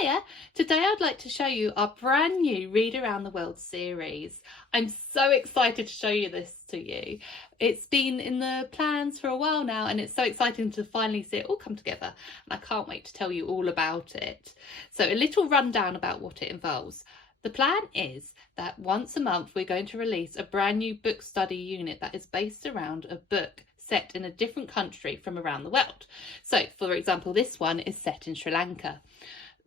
Hiya! Today I'd like to show you our brand new Read Around the World series. I'm so excited to show you this to you. It's been in the plans for a while now and it's so exciting to finally see it all come together, and I can't wait to tell you all about it. So a little rundown about what it involves. The plan is that once a month we're going to release a brand new book study unit that is based around a book set in a different country from around the world. So for example, this one is set in Sri Lanka.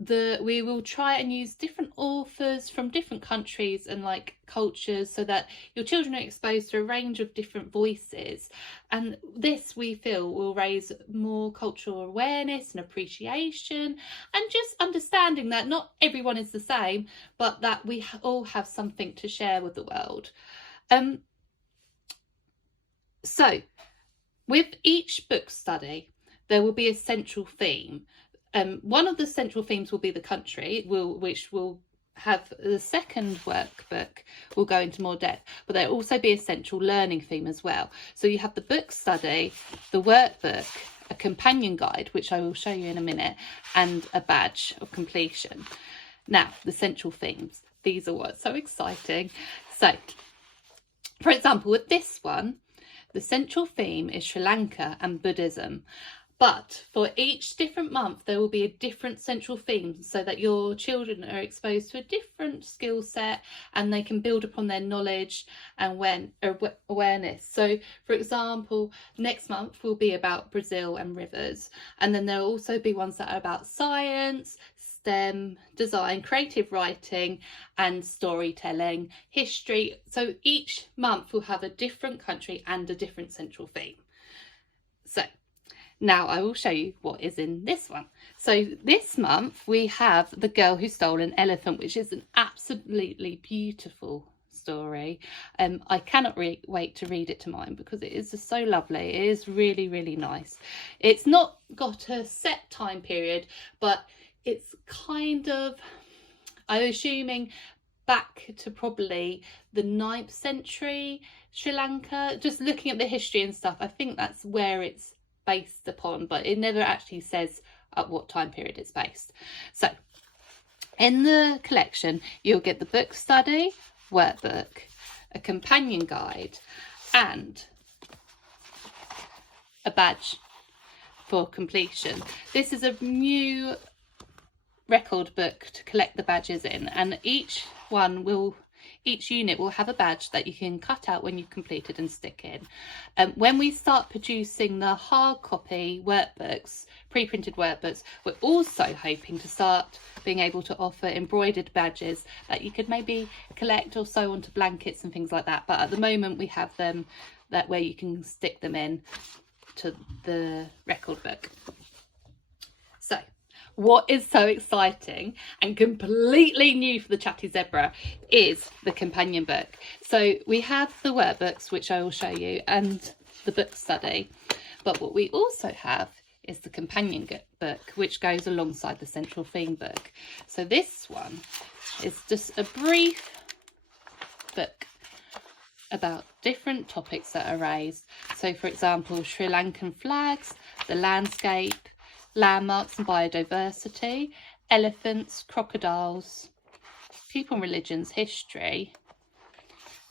We will try and use different authors from different countries and cultures so that your children are exposed to a range of different voices, and this we feel will raise more cultural awareness and appreciation and just understanding that not everyone is the same, but that we all have something to share with the world. So with each book study there will be a central theme. One of the central themes will be the country, which will have the second workbook will go into more depth, but there'll also be a central learning theme as well. So you have the book study, the workbook, a companion guide, which I will show you in a minute, and a badge of completion. Now, the central themes, these are what's so exciting. So, for example, with this one, the central theme is Sri Lanka and Buddhism. But for each different month, there will be a different central theme so that your children are exposed to a different skill set and they can build upon their knowledge and awareness. So, for example, next month will be about Brazil and rivers. And then there will also be ones that are about science, STEM, design, creative writing and storytelling, history. So each month will have a different country and a different central theme. So now I will show you what is in this one. So this month we have The Girl Who Stole an Elephant, which is an absolutely beautiful story. I cannot wait to read it to mine because it is just so lovely. It is really, really nice. It's not got a set time period, but it's kind of, I'm assuming, back to probably the 9th century Sri Lanka. Just looking at the history and stuff, I think that's where it's based upon, but it never actually says at what time period it's based. So in the collection you'll get the book study, workbook, a companion guide and a badge for completion. This is a new record book to collect the badges in, and each unit will have a badge that you can cut out when you've completed and stick in. When we start producing the hard copy workbooks, pre-printed workbooks, we're also hoping to start being able to offer embroidered badges that you could maybe collect or sew onto blankets and things like that. But at the moment we have them that where you can stick them in to the record book. So what is so exciting and completely new for the Chatty Zebra is the companion book. So we have the workbooks, which I will show you, and the book study. But what we also have is the companion book, which goes alongside the central theme book. So this one is just a brief book about different topics that are raised. So for example, Sri Lankan flags, the landscape, landmarks and biodiversity, elephants, crocodiles, people and religions, history,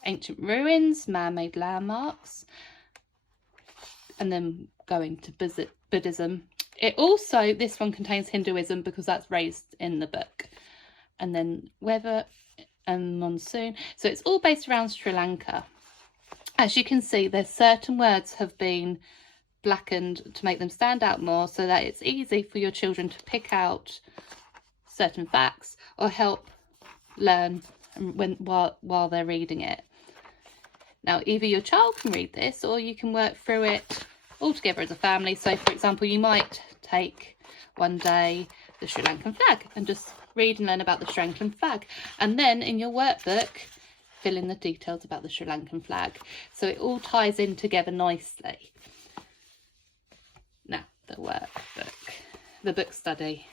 ancient ruins, man-made landmarks, and then going to Buddhism. This one contains Hinduism because that's raised in the book, and then weather and monsoon. So it's all based around Sri Lanka. As you can see, there's certain words have been blackened to make them stand out more so that it's easy for your children to pick out certain facts or help learn while they're reading it. Now either your child can read this or you can work through it all together as a family. So for example, you might take one day the Sri Lankan flag and just read and learn about the Sri Lankan flag, and then in your workbook fill in the details about the Sri Lankan flag, so it all ties in together nicely. Now the workbook, the book study.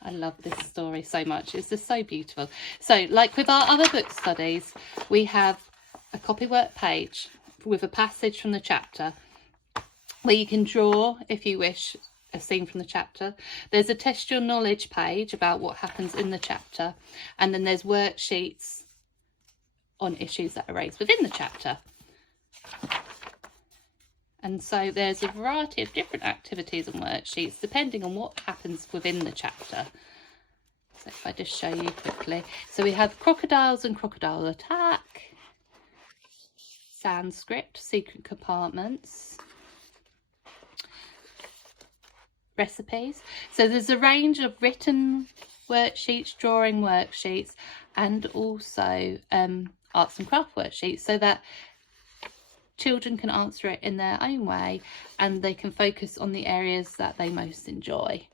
I love this story so much. It's just so beautiful. So like with our other book studies, we have a copywork page with a passage from the chapter where you can draw, if you wish, a scene from the chapter. There's a test your knowledge page about what happens in the chapter, and then there's worksheets on issues that are raised within the chapter. And so there's a variety of different activities and worksheets depending on what happens within the chapter. So if I just show you quickly. So we have crocodiles and crocodile attack, Sanskrit, secret compartments, recipes. So there's a range of written worksheets, drawing worksheets, and also arts and craft worksheets, so that children can answer it in their own way and they can focus on the areas that they most enjoy.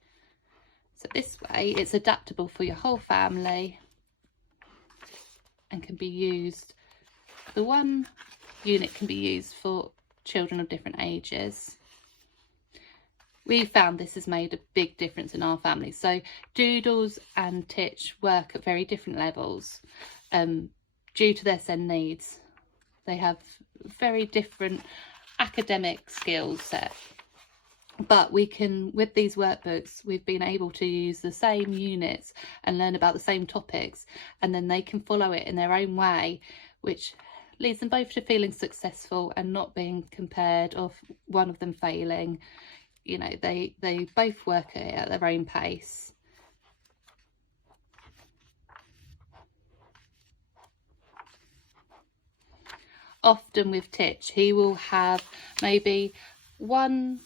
So this way it's adaptable for your whole family and can be used, the one unit can be used for children of different ages. We found this has made a big difference in our family. So Doodles and Titch work at very different levels due to their SEND needs. They have very different academic skills set. But we can, with these workbooks, we've been able to use the same units and learn about the same topics, and then they can follow it in their own way, which leads them both to feeling successful and not being compared of one of them failing. You know, they both work at their own pace. Often with Titch, he will have maybe one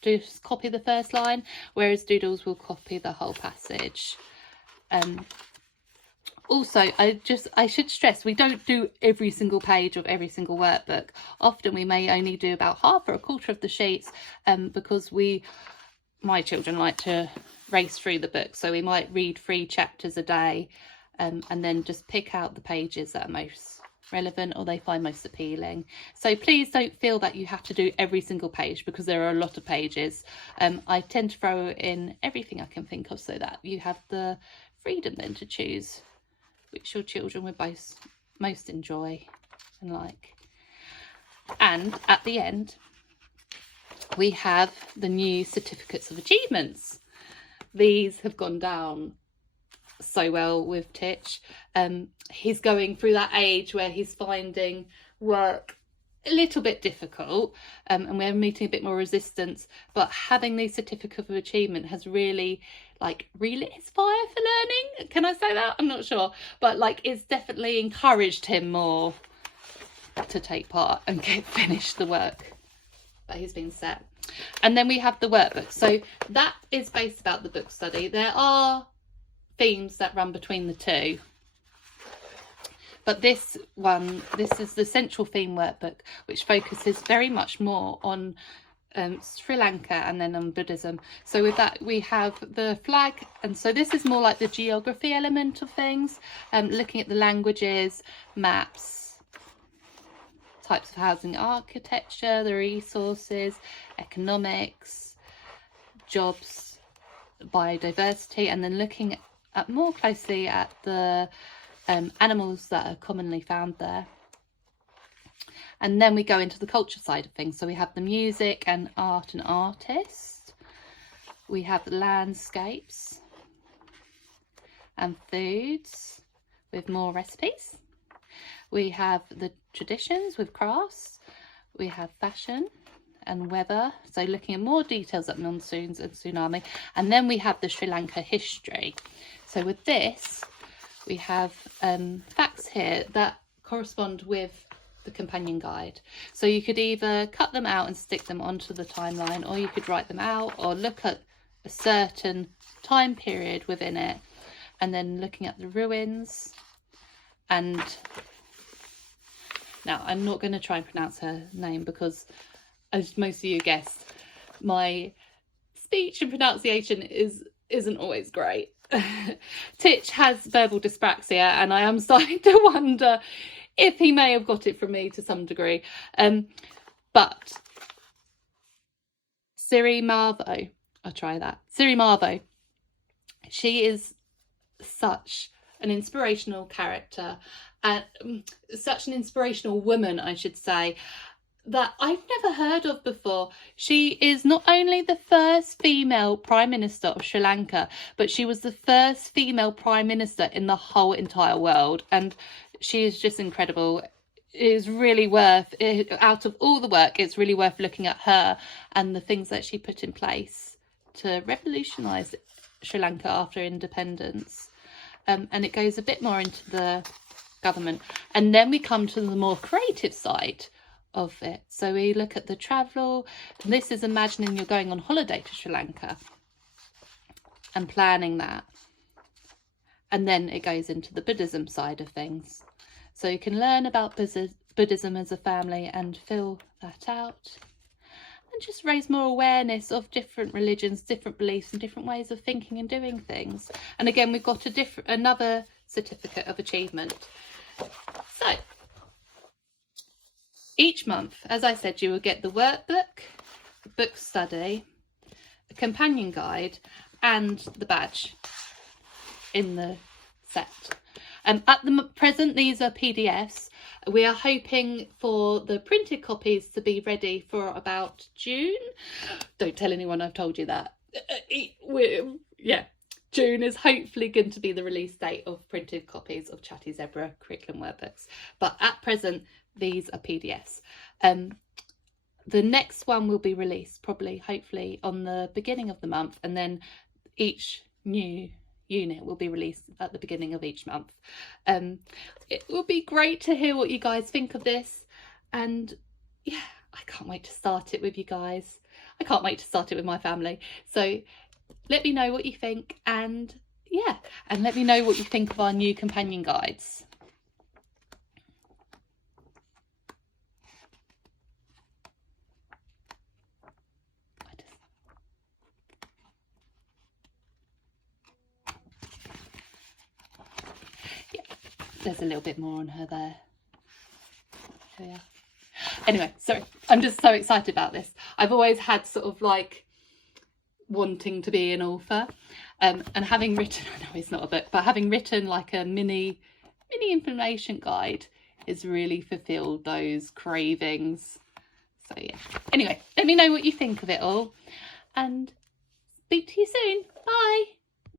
just copy the first line, whereas Doodles will copy the whole passage. Also, I should stress, we don't do every single page of every single workbook. Often we may only do about half or a quarter of the sheets, because my children like to race through the book, so we might read 3 chapters a day, and then just pick out the pages that are most relevant or they find most appealing. So please don't feel that you have to do every single page, because there are a lot of pages. I tend to throw in everything I can think of so that you have the freedom then to choose which your children would most enjoy and like. And at the end we have the new certificates of achievements. These have gone down so well with Titch. He's going through that age where he's finding work a little bit difficult, and we're meeting a bit more resistance, but having these certificates of achievement has really relit his fire for learning. Can I say that? I'm not sure, but it's definitely encouraged him more to take part and finish the work that he's been set. And then we have the workbook. So that is based about the book study. There are themes that run between the two, but this is the central theme workbook, which focuses very much more on Sri Lanka and then on Buddhism. So with that we have the flag, and so this is more like the geography element of things, looking at the languages, maps, types of housing architecture, the resources, economics, jobs, biodiversity, and then looking at more closely at the animals that are commonly found there. And then we go into the culture side of things. So we have the music and art and artists. We have the landscapes and foods with more recipes. We have the traditions with crafts. We have fashion and weather, so looking at more details at monsoons and tsunami. And then we have the Sri Lanka history. So with this we have facts here that correspond with the companion guide. So you could either cut them out and stick them onto the timeline, or you could write them out or look at a certain time period within it, and then looking at the ruins. And now I'm not going to try and pronounce her name, because as most of you guessed, my speech and pronunciation isn't always great. Titch has verbal dyspraxia, and I am starting to wonder if he may have got it from me to some degree. But Siri Marvo, I'll try that. Siri Marvo, she is such an inspirational character, and such an inspirational woman, I should say. that I've never heard of before. She is not only the first female Prime Minister of Sri Lanka, but she was the first female Prime Minister in the whole entire world. And she is just incredible. It is really worth, out of all the work, it's really worth looking at her and the things that she put in place to revolutionise Sri Lanka after independence. And it goes a bit more into the government. And then we come to the more creative side of it. So we look at the travel. This is imagining you're going on holiday to Sri Lanka and planning that. And then it goes into the Buddhism side of things. So you can learn about Buddhism as a family and fill that out. And just raise more awareness of different religions, different beliefs and different ways of thinking and doing things. And again, we've got another certificate of achievement. So each month, as I said, you will get the workbook, book study, a companion guide and the badge in the set. At the present, these are PDFs. We are hoping for the printed copies to be ready for about June. Don't tell anyone I've told you that. June is hopefully going to be the release date of printed copies of Chatty Zebra curriculum workbooks. But at present, these are PDFs. The next one will be released probably, hopefully, on the beginning of the month, and then each new unit will be released at the beginning of each month. It will be great to hear what you guys think of this, and yeah, I can't wait to start it with you guys. I can't wait to start it with my family. So let me know what you think, and yeah, and let me know what you think of our new companion guides. There's a little bit more on her there. Yeah. Anyway, sorry, I'm just so excited about this. I've always had sort of like wanting to be an author, and having written, I know it's not a book, but having written like a mini information guide has really fulfilled those cravings. So yeah. Anyway, let me know what you think of it all, and speak to you soon. Bye.